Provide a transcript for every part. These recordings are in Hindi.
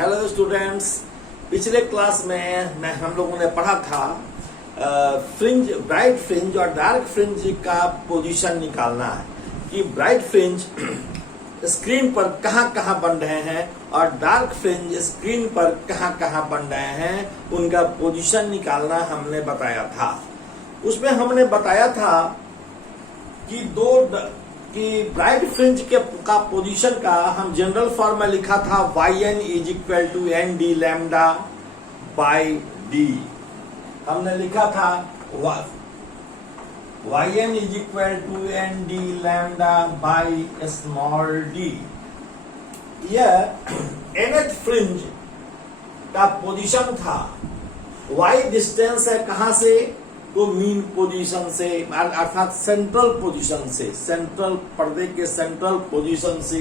हेलो स्टूडेंट्स, पिछले क्लास में हम लोगों ने पढ़ा था फ्रिंज, ब्राइट फ्रिंज और डार्क फ्रिंज का पोजीशन निकालना है कि ब्राइट फ्रिंज स्क्रीन पर कहाँ कहाँ बन रहे हैं और डार्क फ्रिंज स्क्रीन पर कहाँ कहाँ बन रहे हैं, उनका पोजीशन निकालना हमने बताया था। उसमें हमने बताया था कि ब्राइट फ्रिंज का पोजीशन का हम जनरल फॉर्म में लिखा था yn is equal to n D lambda by d. हमने लिखा था yn is equal to n D lambda by small d. यह nth फ्रिंज का पोजीशन था। y डिस्टेंस है कहां से, तो मीन पोजीशन से, अर्थात सेंट्रल पोजीशन से, सेंट्रल पर्दे के सेंट्रल पोजीशन से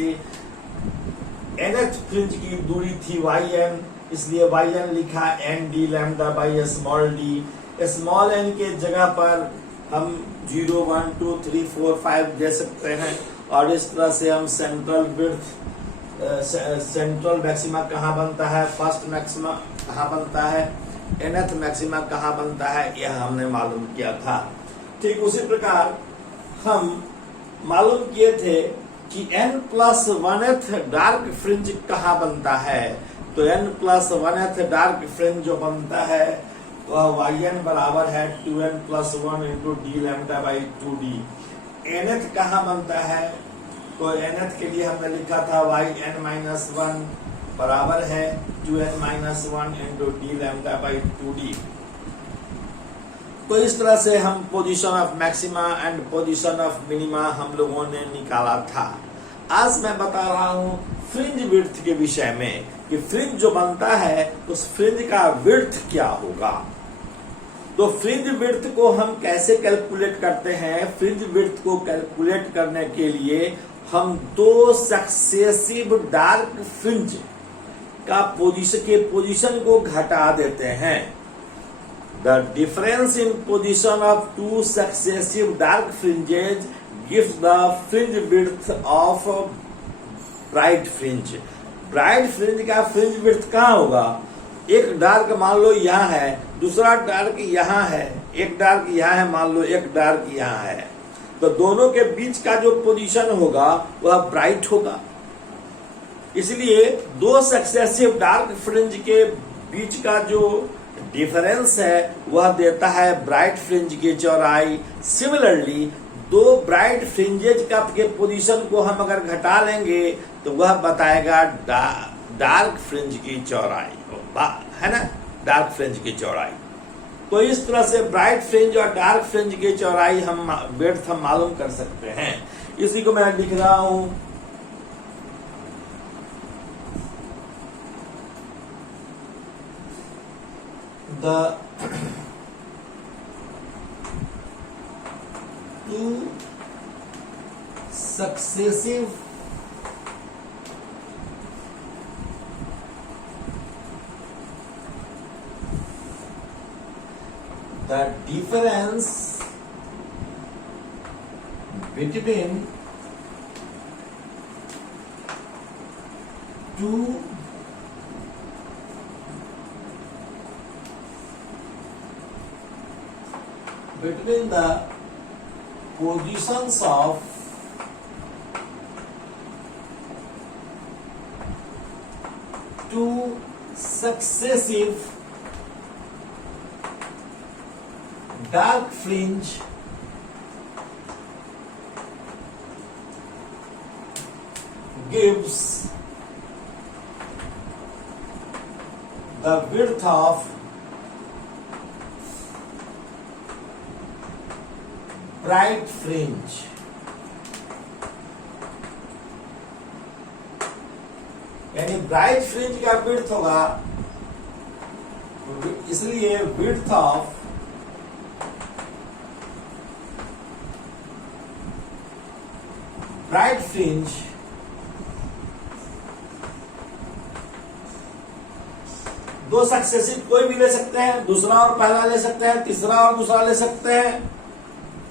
nth फ्रिंज की दूरी थी yn, इसलिए yn लिखा n D lambda by small d. Small n के जगह पर हम 0, 1, 2, 3, 4, 5 दे सकते हैं और इस तरह से हम सेंट्रल विड्थ, सेंट्रल मैक्सिमा कहाँ बनता है, फर्स्ट मैक्सिमा कहाँ बनता है, nth मैक्सिमा कहाँ बनता है, यह हमने मालूम किया था। ठीक उसी प्रकार हम मालूम किए थे कि n+1th डार्क फ्रिंज कहाँ बनता है। तो n+1th डार्क फ्रिंज जो बनता है वह yn बराबर है 2n+1 into D lambda by 2d। nth कहाँ बनता है, तो nth के लिए हमने लिखा था yn-1 बराबर है 2n-1 into D lambda by 2d। तो इस तरह से हम position of maxima and position of minima हम लोगों ने निकाला था। आज मैं बता रहा हूँ फ्रिंज विड्थ के विषय में कि फ्रिंज जो बनता है उस फ्रिंज का विड्थ क्या होगा। तो फ्रिंज विड्थ को हम कैसे कैलकुलेट करते हैं। फ्रिंज विड्थ को कैलकुलेट करने के लिए हम दो सक्सेसिव डार्क फ्रिंज का पोजीशन को घटा देते हैं। The difference in position of two successive dark fringes gives the fringe width of bright fringe। Bright fringe का फ्रिंज विड्थ कहाँ होगा, एक डार्क मान लो यहाँ है, दूसरा डार्क यहाँ है, एक डार्क यहाँ है, मान लो एक डार्क यहाँ है, तो दोनों के बीच का जो पोजीशन होगा वह ब्राइट होगा। इसलिए दो सक्सेसिव डार्क फ्रिंज के बीच का जो डिफरेंस है वह देता है ब्राइट फ्रिंज की चौड़ाई। सिमिलरली दो ब्राइट फ्रिंजेज का के पोजीशन को हम अगर घटा लेंगे तो वह बताएगा डार्क फ्रिंज की चौड़ाई, है ना, डार्क फ्रिंज की चौड़ाई। तो इस तरह से ब्राइट फ्रिंज और डार्क फ्रिंज की चौड़ाई हम विड्थ हम मालूम कर सकते हैं। इसी को मैं लिख रहा हूं the two successive the difference between two between the positions of two successive dark fringe gives the width of bright fringe. यानी ब्राइट फ्रिंज का विड्थ होगा, इसलिए विड्थ ऑफ ब्राइट फ्रिंज दो सक्सेसिव कोई भी ले सकते हैं, दूसरा और पहला ले सकते हैं, तीसरा और दूसरा ले सकते हैं,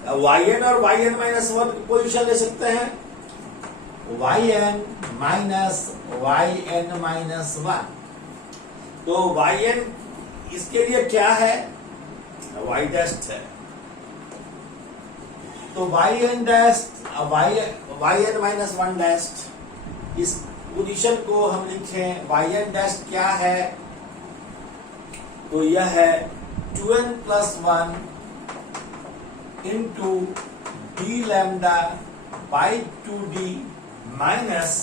yn और yn-1 पोजीशन ले सकते हैं। yn-yn-1 तो yn इसके लिए क्या है, y डैश है, तो yn dash yn minus 1 dash, इस पोजीशन को हम लिखें yn डैश क्या है, तो यह है 2n plus 1 into D lambda by 2d minus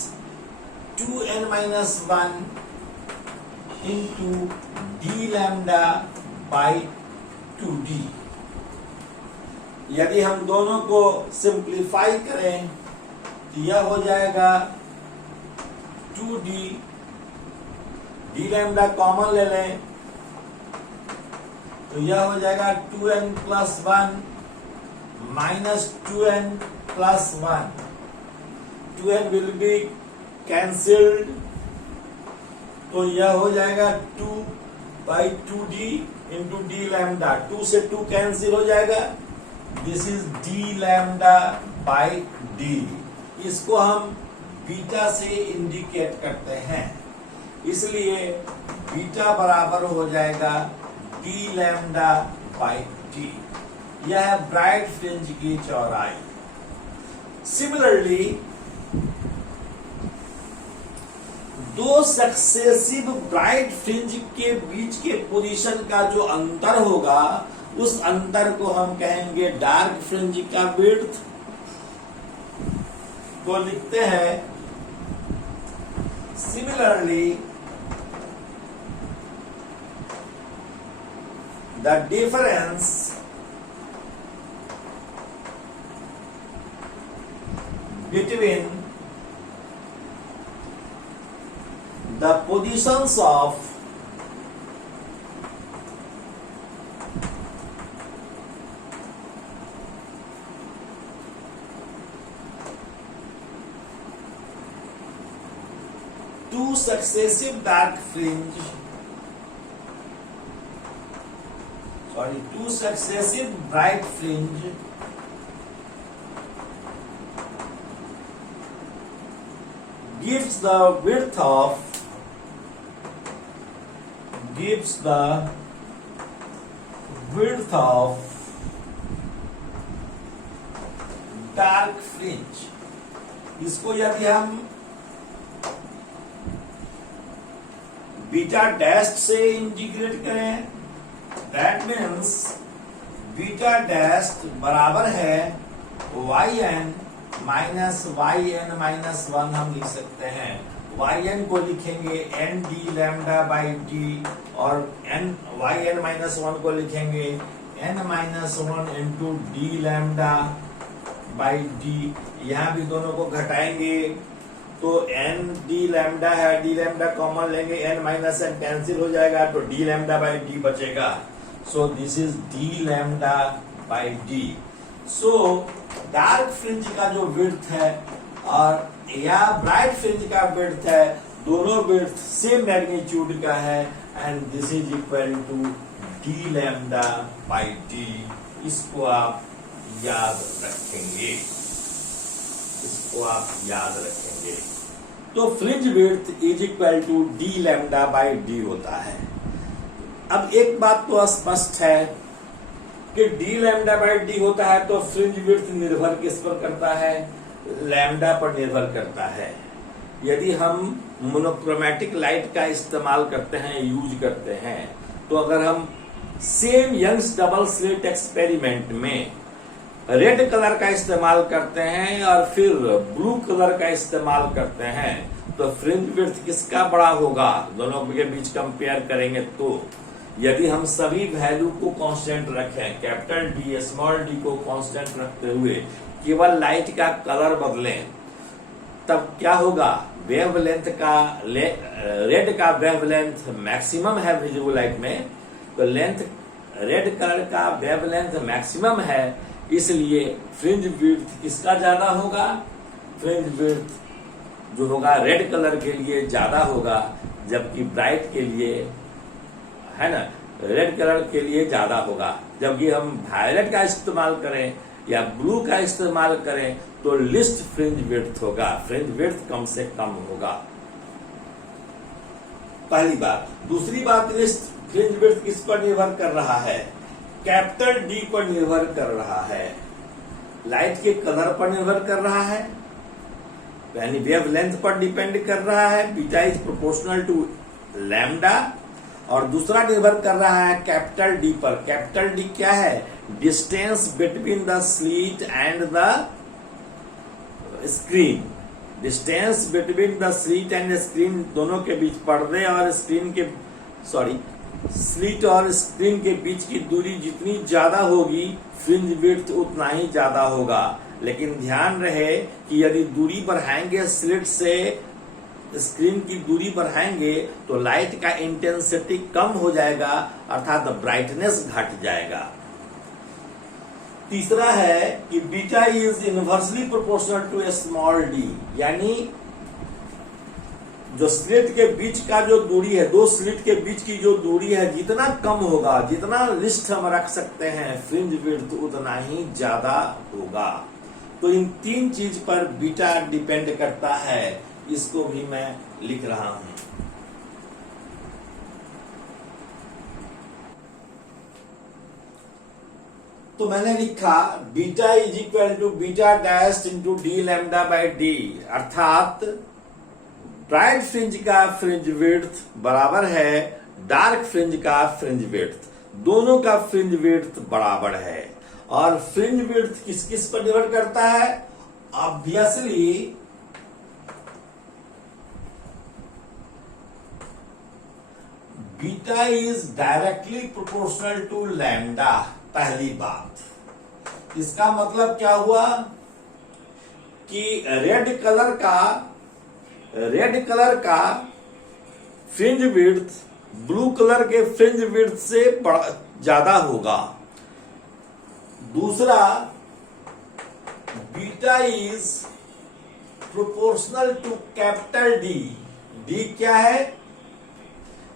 2n minus 1 into D lambda by 2d। यदि हम दोनों को सिंप्लीफाई करें तो यह हो जाएगा 2d, डी लैम्डा कॉमन ले लें तो यह हो जाएगा 2n plus 1 minus 2n plus 1, 2n will be cancelled, तो यह हो जाएगा 2 by 2d into D lambda, 2 से 2 कैंसिल हो जाएगा, this is D lambda by D. इसको हम बीटा से इंडिकेट करते हैं, इसलिए बीटा बराबर हो जाएगा डी लैम्डा बाई डी। यह है ब्राइट फ्रिंज की चौड़ाई। सिमिलरली दो सक्सेसिव ब्राइट फ्रिंज के बीच के पोजीशन का जो अंतर होगा उस अंतर को हम कहेंगे डार्क फ्रिंज का विड्थ। तो लिखते हैं similarly the difference between the positions of two successive dark fringe, two successive bright fringe gives the width of dark fringe। इसको यदि हम बीटा डैश से इंटीग्रेट करें, दैट मीन्स बीटा डैश बराबर है yn माइनस yn माइनस 1 हम लिख सकते हैं। yn को लिखेंगे n d lambda by D और yn माइनस 1 को लिखेंगे n minus 1 into D lambda by D. यहाँ भी दोनों को घटाएंगे तो n d लैम्डा है, d लैम्डा कॉमन लेंगे, n माइनस n कैंसिल हो जाएगा तो d लैम्डा बाई d बचेगा। So this is d lambda by d। So dark fringe का जो विड्थ है और या ब्राइट फ्रिंज का विड्थ है, दोनों विड्थ सेम मैग्नीट्यूड का है and this is equal to d lambda by d। इसको आप याद रखेंगे, इसको आप याद रखेंगे। तो fringe width is equal to D lambda by d होता है। अब एक बात तो स्पष्ट है कि डी लैम्डा बाई डी होता है तो फ्रिंज विड्थ निर्भर किस पर करता है, लैम्डा पर निर्भर करता है। यदि हम मोनोक्रोमैटिक लाइट का इस्तेमाल करते हैं, यूज करते हैं, तो अगर हम same Young's double slit experiment में रेड कलर का इस्तेमाल करते हैं और फिर ब्लू कलर का इस्तेमाल करते हैं तो फ्रिंज विड्थ किसका बड़ा होगा, दोनों के बीच कंपेयर करेंगे। तो यदि हम सभी वैल्यू को कांस्टेंट रखें, कैपिटल डी स्मॉल डी को कांस्टेंट रखते हुए केवल लाइट का कलर बदलें, तब क्या होगा, वेवलेंथ का रेड का वेवलेंथ मैक्सिमम है विजिबल लाइट में, तो लेंथ रेड कलर का वेवलेंथ मैक्सिमम है, इसलिए फ्रिंज विड्थ किसका ज्यादा होगा, फ्रिंज विड्थ जो होगा रेड कलर के लिए ज्यादा होगा, जबकि ब्राइट के लिए है ना रेड कलर के लिए ज्यादा होगा। जबकि हम वायलेट का इस्तेमाल करें या ब्लू का इस्तेमाल करें तो लिस्ट फ्रिंज विड्थ होगा, फ्रिंज विड्थ कम से कम होगा। पहली बात। दूसरी बात, फ्रिंज विड्थ किस पर निर्भर कर रहा है? कैपिटल डी पर निर्भर कर रहा है, लाइट के कलर पर निर्भर कर रहा है, यानी वेव लेंथ पर डिपेंड कर रहा है, beta is proportional to lambda. और दूसरा निर्भर कर रहा है कैपिटल डी पर। कैपिटल डी क्या है? Distance between the slit and the screen. Distance between the slit and screen, दोनों के बीच, पर्दे और स्क्रीन के, स्लीट और स्क्रीन के बीच की दूरी जितनी ज्यादा होगी, फ्रिंज विड्थ उतना ही ज्यादा होगा। लेकिन ध्यान रहे कि यदि दूरी बढ़ाएंगे, स्लिट से स्क्रीन की दूरी बढ़ाएंगे तो लाइट का इंटेंसिटी कम हो जाएगा, अर्थात ब्राइटनेस घट जाएगा। तीसरा है कि beta is inversely proportional to a small d, यानी जो स्लिट के बीच का जो दूरी है, दो स्लिट के बीच की जो दूरी है, जितना कम होगा, जितना लिस्ट हम रख सकते हैं फ्रिंज विड्थ, उतना ही ज्यादा होगा। तो इन तीन चीज पर बीटा डिपेंड करता है, इसको भी मैं लिख रहा हूं। तो मैंने लिखा beta is equal to beta dash into D lambda by d, अर्थात ब्राइट फ्रिंज का फ्रिंज विड्थ बराबर है डार्क फ्रिंज का फ्रिंज विड्थ। दोनों का फ्रिंज विड्थ बराबर है। और फ्रिंज विड्थ किस किस पर निर्भर करता है? Obviously beta is directly proportional to lambda, पहली बात। इसका मतलब क्या हुआ कि रेड कलर का फ्रिंज विड्थ ब्लू कलर के फ्रिंज विड्थ से ज्यादा होगा। दूसरा, beta is proportional to capital D. D क्या है?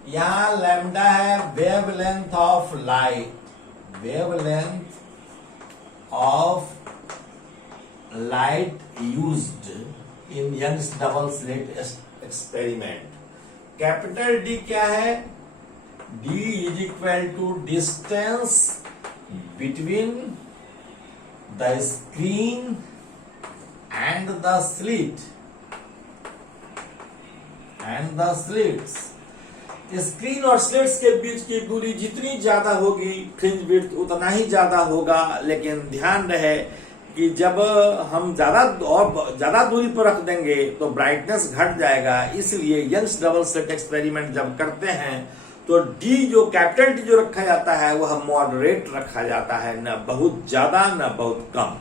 यहां लैम्डा है wavelength of light, wavelength of light used in Young's double slit experiment. Capital D क्या है? D is equal to distance between the screen and the slit screen और स्लिट्स के बीच की दूरी जितनी ज्यादा होगी, फ्रिंज विड्थ उतना ही ज्यादा होगा। लेकिन ध्यान रहे कि जब हम ज्यादा दूरी पर रख देंगे तो ब्राइटनेस घट जाएगा। इसलिए यंग्स डबल स्लिट एक्सपेरिमेंट जब करते हैं तो डी जो कैपिटल डी जो रखा जाता है वह मॉडरेट रखा जाता है, न बहुत ज्यादा न बहुत कम।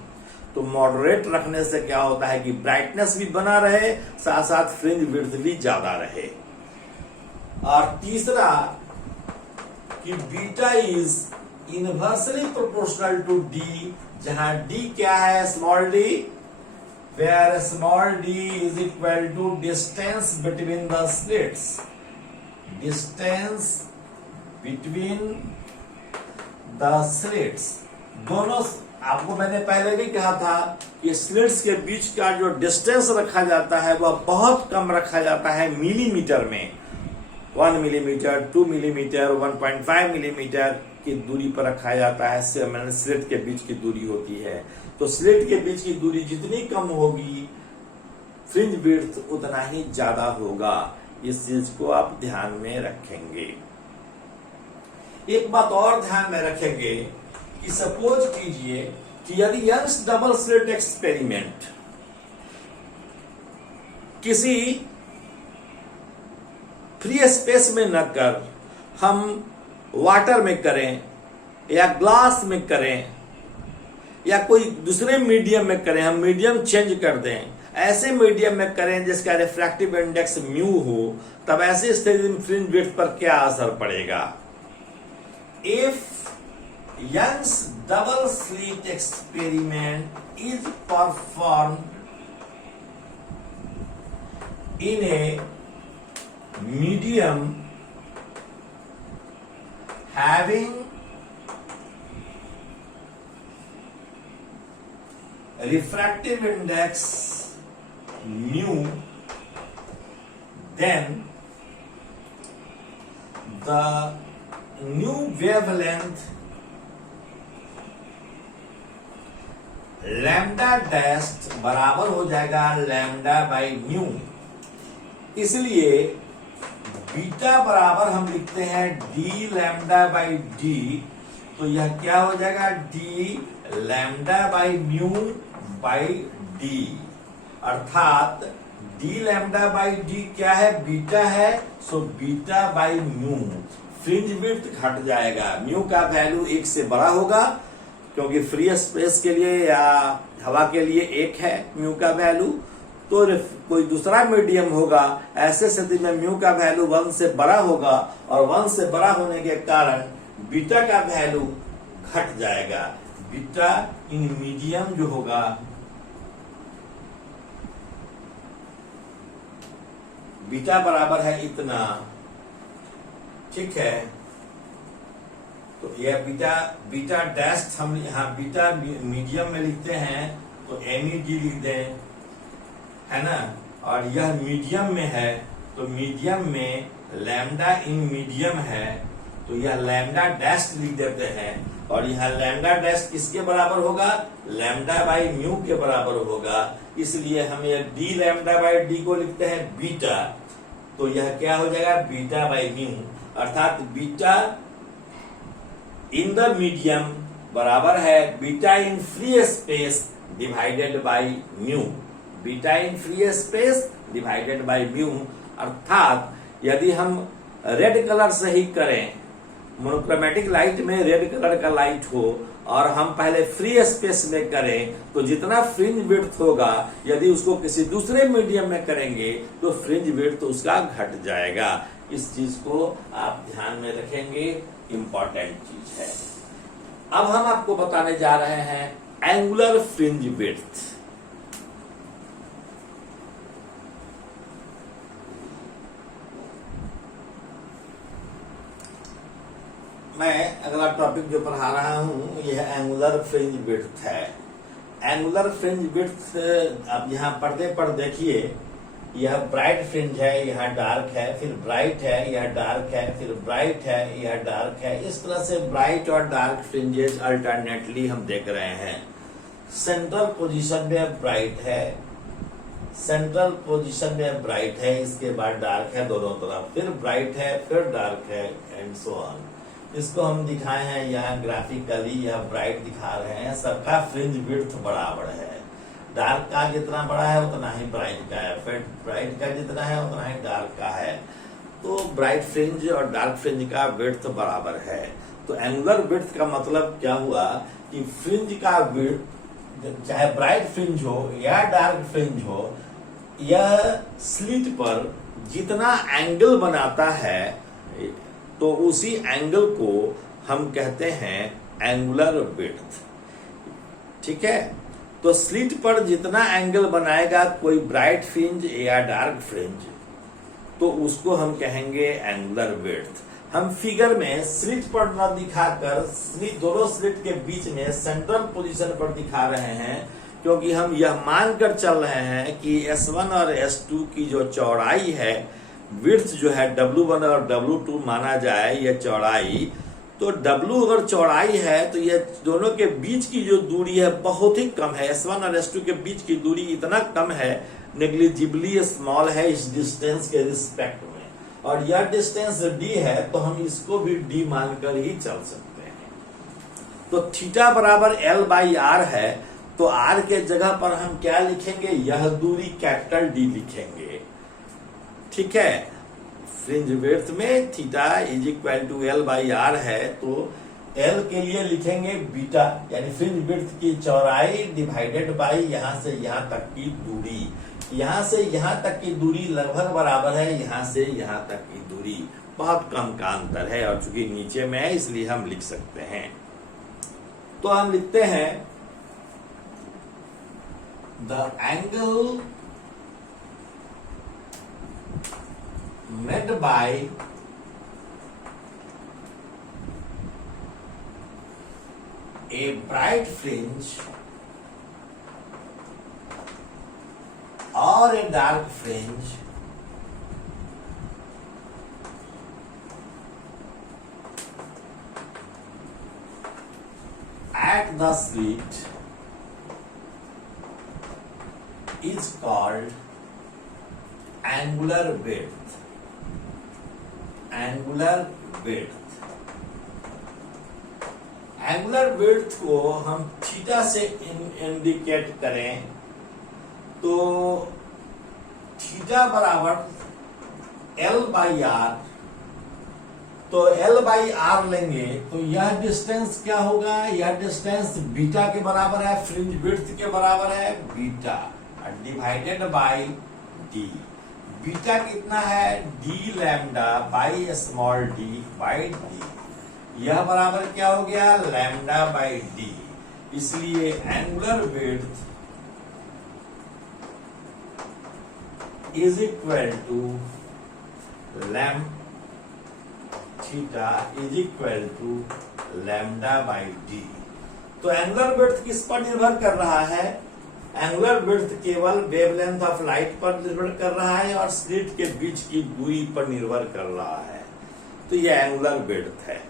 तो मॉडरेट रखने से क्या होता है कि ब्राइटनेस भी बना रहे, साथ साथ फ्रिंज विड्थ भी ज्यादा रहे। और तीसरा कि beta is inversely proportional to d, जहां डी क्या है? Small d, where small d is equal to distance between the slits. Distance between the slits, दोनों, आपको मैंने पहले भी कहा था कि स्लिट्स के बीच का जो डिस्टेंस रखा जाता है वह बहुत कम रखा जाता है मिलीमीटर में। 1 मिलीमीटर, 2 मिलीमीटर, 1.5 मिलीमीटर की दूरी पर रखा जाता है। स्लिट के बीच की दूरी होती है। तो स्लिट के बीच की दूरी जितनी कम होगी, फ्रिंज विड्थ उतना ही ज्यादा होगा। इस चीज को आप ध्यान में रखेंगे। एक बात और ध्यान में रखेंगे कि सपोज कीजिए कि यदि यंग्स डबल स्लिट एक्सपेरिमेंट किसी फ्री स्पेस में न कर हम वाटर में करें या ग्लास में करें या कोई दूसरे मीडियम में करें, हम मीडियम चेंज कर दें, ऐसे मीडियम में करें जिसका रिफ्रैक्टिव इंडेक्स म्यू हो, तब ऐसे स्थिति में फ्रिंज विड्थ पर क्या असर पड़ेगा? If Young's double slit experiment is performed in a medium having refractive index mu, then the new wavelength lambda dash बराबर हो जाएगा लैम्डा बाई न्यू। इसलिए बीटा बराबर हम लिखते हैं डी लैम्डा बाई डी, तो यह क्या हो जाएगा D lambda by new by d, अर्थात डी लैम्डा बाई डी क्या है बीटा है, so beta by new. Fringe width घट जाएगा, म्यू का वैल्यू 1 से बड़ा होगा क्योंकि फ्री स्पेस के लिए या हवा के लिए 1 है म्यू का वैल्यू, तो कोई दूसरा मीडियम होगा, ऐसे स्थिति में म्यू का वैल्यू 1 से बड़ा होगा और 1 से बड़ा होने के कारण बीटा का वैल्यू घट जाएगा। बीटा इन मीडियम जो होगा बीटा बराबर है इतना, ठीक है। तो यह बीटा डैश हम यहाँ बीटा मीडियम में लिखते हैं तो MED लिख दें, है ना, और यह मीडियम में है तो मीडियम में लैम्डा इन मीडियम है तो यह लैम्डा डैश लिख देते हैं, और यह लैम्डा डैश किसके बराबर होगा लैम्डा बाई म्यू के बराबर होगा। इसलिए हम यह डी लैम्डा बाई डी को लिखते हैं बीटा, तो यह क्या हो जाएगा बीटा बाई म्यू, अर्थात बीटा इन द मीडियम बराबर है beta in free space divided by mu, beta in free space divided by mu. अर्थात यदि हम रेड कलर से ही करें, मोनोक्रोमेटिक लाइट में रेड कलर का लाइट हो और हम पहले फ्री स्पेस में करें तो जितना फ्रिंज विड्थ होगा यदि उसको किसी दूसरे मीडियम में करेंगे तो फ्रिंज विड्थ उसका घट जाएगा। इस चीज को आप ध्यान में रखेंगे, इंपॉर्टेंट चीज है। अब हम आपको बताने जा रहे हैं एंगुलर फ्रिंज विड्थ। मैं अगला टॉपिक जो पढ़ा रहा हूं यह एंगुलर फ्रिंज विड्थ है। एंगुलर फ्रिंज विड्थ अब यहाँ पर्दे पर देखिए, यह ब्राइट फ्रिंज है, यह डार्क है, फिर ब्राइट है, यह डार्क है, फिर ब्राइट है, यह डार्क है। इस तरह से ब्राइट और डार्क फ्रिंजेस अल्टरनेटली हम देख रहे हैं। सेंट्रल पोजीशन में ब्राइट है, सेंट्रल पोजीशन में ब्राइट है, इसके बाद डार्क है दोनों तरफ, फिर ब्राइट है, फिर डार्क है, एंड सो ऑन। इसको हम दिखाए हैं यहाँ ग्राफिकली, यह ब्राइट दिखा रहे हैं। सबका फ्रिंज विड्थ बराबर है, डार्क का जितना बड़ा है उतना ही ब्राइट का है, फिर ब्राइट का जितना है उतना ही डार्क का है। तो ब्राइट फ्रिंज और डार्क फ्रिंज का विड्थ बराबर है। तो एंगुलर विड्थ का मतलब क्या हुआ कि फ्रिंज का विड्थ चाहे ब्राइट फ्रिंज हो या डार्क फ्रिंज हो, यह स्लिट पर जितना एंगल बनाता है तो उसी एंगल को हम कहते हैं एंगुलर विड्थ, ठीक है। तो स्लिट पर जितना एंगल बनाएगा कोई ब्राइट फ्रिंज या डार्क फ्रिंज तो उसको हम कहेंगे एंगुलर विड्थ। हम फिगर में स्लिट पर न दिखाकर दोनों स्लिट के बीच में सेंट्रल पोजीशन पर दिखा रहे हैं, क्योंकि हम यह मानकर चल रहे हैं कि S1 और S2 की जो चौड़ाई है, विड्थ जो है W1 और W2 माना जाए यह चौड़ाई, तो W अगर चौड़ाई है तो यह दोनों के बीच की जो दूरी है बहुत ही कम है। S1 और S2 के बीच की दूरी इतना कम है, नेग्लिजिबली स्मॉल है इस डिस्टेंस के रिस्पेक्ट में, और यह डिस्टेंस D है तो हम इसको भी D मानकर ही चल सकते हैं। तो थीटा बराबर L बाई R है, तो R के जगह पर हम क्या लिखेंगे, यह दूरी कैपिटल D लिखेंगे, ठीक है। फ्रिंज विड्थ में theta is equal to L by R है, तो L के लिए लिखेंगे बीटा, यानी फ्रिंज विड्थ की चौड़ाई डिवाइडेड बाई यहां से यहां तक की दूरी। यहां से यहां तक की दूरी लगभग बराबर है यहां से यहां तक की दूरी, बहुत कम का अंतर है, और चूंकि नीचे में है इसलिए हम लिख सकते हैं। तो हम लिखते हैं the angle made by a bright fringe or a dark fringe at the slit is called angular width. Angular width. Angular width को हम थीटा से इंडिकेट करें तो थीटा बराबर L/R, तो L/R लेंगे तो यह डिस्टेंस क्या होगा, यह डिस्टेंस बीटा के बराबर है, फ्रिंज विड्थ के बराबर है beta divided by D. Beta कितना है, D lambda by small d by D, यह बराबर क्या हो गया, लैम्डा बाई डी। इसलिए angular width is equal to lambda theta is equal to lambda by d. तो एंगुलर विड्थ किस पर निर्भर कर रहा है, एंगुलर विड्थ केवल वेवलेंथ ऑफ लाइट पर निर्भर कर रहा है और स्लिट के बीच की दूरी पर निर्भर कर रहा है। तो यह एंगुलर विड्थ है।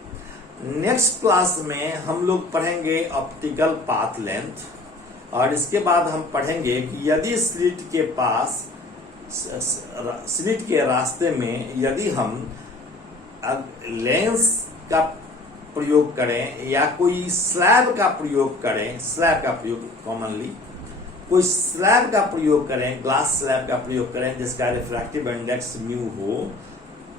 नेक्स्ट क्लास में हम लोग पढ़ेंगे ऑप्टिकल पाथ लेंथ, और इसके बाद हम पढ़ेंगे कि यदि स्लिट के पास, स्लिट के रास्ते में यदि हम लेंस का प्रयोग करें या कोई स्लैब का प्रयोग करें, स्लैब का प्रयोग कॉमनली कोई स्लैब का प्रयोग करें, ग्लास स्लैब का प्रयोग करें जिसका रिफ्रैक्टिव इंडेक्स म्यू हो,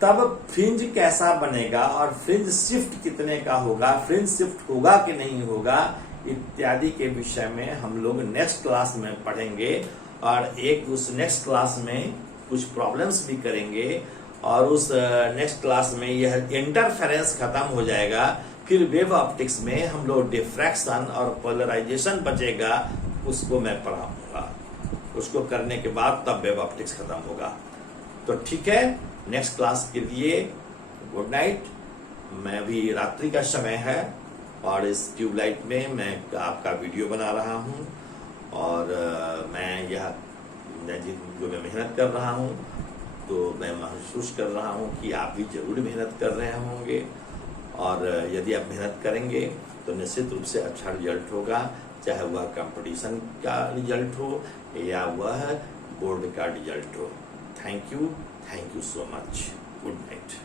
तब फ्रिंज कैसा बनेगा और फ्रिंज शिफ्ट कितने का होगा, फ्रिंज शिफ्ट होगा कि नहीं होगा, इत्यादि के विषय में हम लोग नेक्स्ट क्लास में पढ़ेंगे। और एक उस नेक्स्ट क्लास में कुछ प्रॉब्लम्स भी करेंगे और उस नेक्स्ट क्लास में यह इंटरफेरेंस खत्म हो जाएगा। फिर वेव ऑप्टिक्स में हम लोग डिफ्रैक्शन और पोलराइजेशन बचेगा, उसको मैं पढ़ाऊंगा। उसको करने के बाद तब वेव ऑप्टिक्स खत्म होगा। तो ठीक है, नेक्स्ट क्लास के लिए गुड नाइट। मैं भी रात्रि का समय है और इस ट्यूबलाइट में मैं आपका वीडियो बना रहा हूं, और मैं यह जो मैं मेहनत कर रहा हूं तो मैं महसूस कर रहा हूं कि आप भी जरूर मेहनत कर रहे होंगे, और यदि आप मेहनत करेंगे तो निश्चित रूप से अच्छा रिजल्ट होगा, चाहे वह कंपटीशन का रिजल्ट हो या वह बोर्ड का रिजल्ट हो। Thank you so much. Good night.